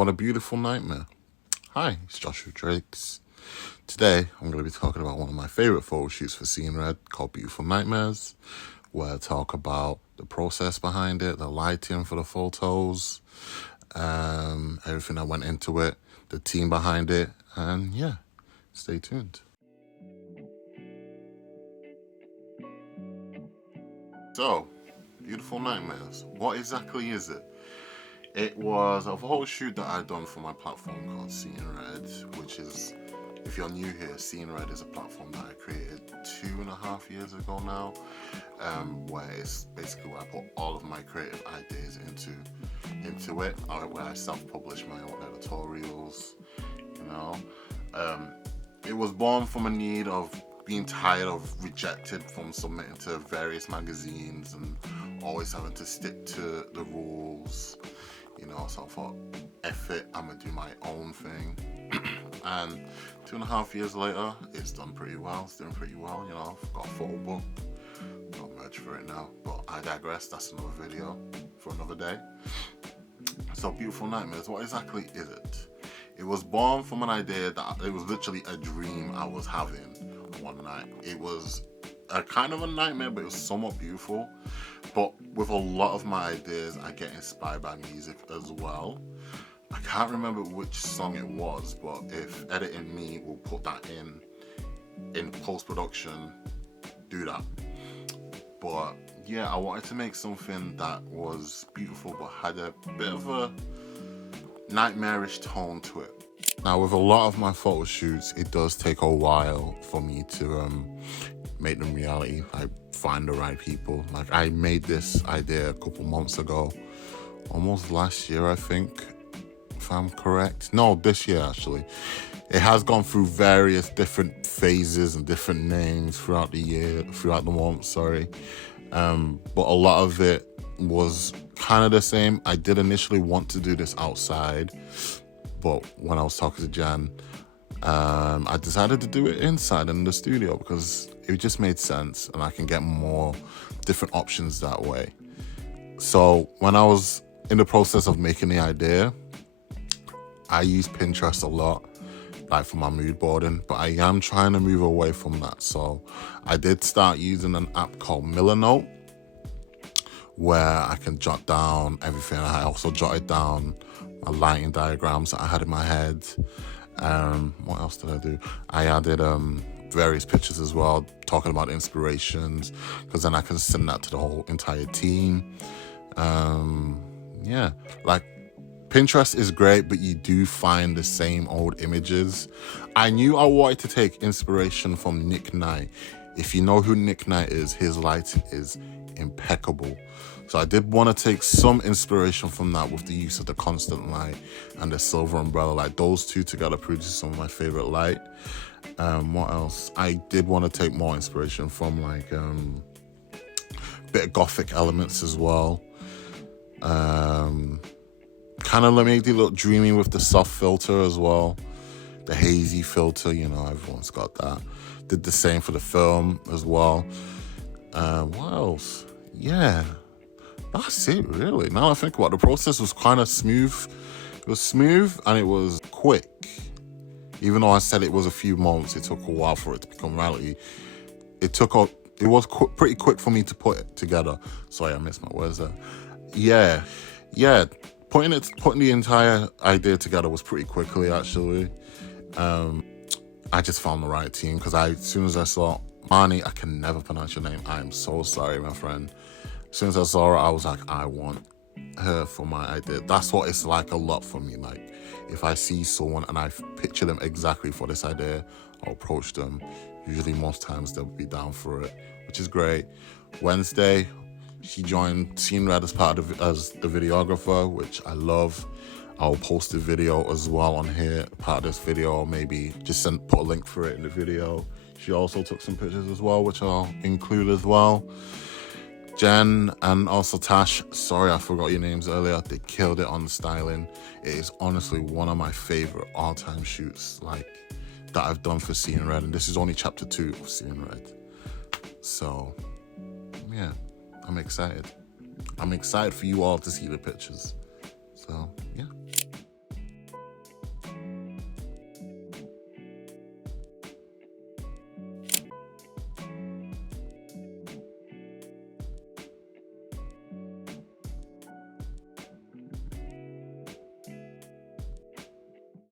What a beautiful nightmare. Hi, it's Joshua Drakes. Today, I'm going to be talking about one of my favorite photo shoots for gNQRY called Beautiful Nightmares, where I talk about the process behind it, the lighting for the photos, everything that went into it, the team behind it, and yeah, stay tuned. So, Beautiful Nightmares, what exactly is it? It was a whole shoot that I'd done for my platform called gNQRY, which is, if you're new here, gNQRY is a platform that I created 2.5 years ago now, where it's basically where I put all of my creative ideas into it, where I self-publish my own editorials, you know. It was born from a need of being tired of rejected from submitting to various magazines and always having to stick to the rules. You know, so I thought, F it, I'm gonna do my own thing. And 2.5 years later, it's done pretty well. It's doing pretty well, you know. I've got a photo book, got merch for it now. But I digress, that's another video for another day. So Beautiful Nightmares, what exactly is it? It was born from an idea that it was literally a dream I was having one night. It was a kind of a nightmare, but it was somewhat beautiful. But with a lot of my ideas, I get inspired by music as well. I can't remember which song it was, but if editing me will put that in post-production, do that. But yeah, I wanted to make something that was beautiful but had a bit of a nightmarish tone to it. Now, with a lot of my photo shoots, it does take a while for me to make them reality. I find the right people. Like, I made this idea a couple months ago, almost last year, I think, if I'm correct. No, this year actually. It has gone through various different phases and different names throughout the month, sorry. But a lot of it was kind of the same. I did initially want to do this outside, but when I was talking to Jan, I decided to do it inside in the studio because it just made sense and I can get more different options that way. So when I was in the process of making the idea, I use Pinterest a lot, like for my mood boarding, but I am trying to move away from that. So I did start using an app called Millernote, where I can jot down everything. I also jotted down my lighting diagrams that I had in my head. What else did I do? I added various pictures as well, talking about inspirations, because then I can send that to the whole entire team. Yeah, like Pinterest is great, but you do find the same old images. I knew I wanted to take inspiration from Nick Knight. If you know who Nick Knight is, his lighting is impeccable. So I did want to take some inspiration from that with the use of the constant light and the silver umbrella. Like, those two together produce some of my favorite light. What else? I did want to take more inspiration from like bit of gothic elements as well. Kind of make it look dreamy with the soft filter as well. The hazy filter, you know, everyone's got that. Did the same for the film as well. What else? Yeah, that's it really. Now I think about it, the process was kind of smooth. It was smooth and it was quick. Even though I said it was a few months, it took a while for it to become reality. It was pretty quick for me to put it together. Sorry, I missed my words there. Yeah. Putting the entire idea together was pretty quickly actually. I just found the right team because as soon as I saw Aamani, I can never pronounce your name. I am so sorry, my friend. As soon as I saw her, I was like, I want her for my idea. That's what it's like a lot for me. Like, if I see someone and I picture them exactly for this idea, I'll approach them. Usually most times they'll be down for it, which is great. Wednesday, she joined gNQRY as the videographer, which I love. I'll post a video as well on here, part of this video, or maybe just put a link for it in the video. She also took some pictures as well, which I'll include as well. Jen and also Tash, sorry I forgot your names earlier, they killed it on the styling. It is honestly one of my favorite all-time shoots like that I've done for gNQRY, and this is only chapter 2 of gNQRY. So yeah, I'm excited. I'm excited for you all to see the pictures. So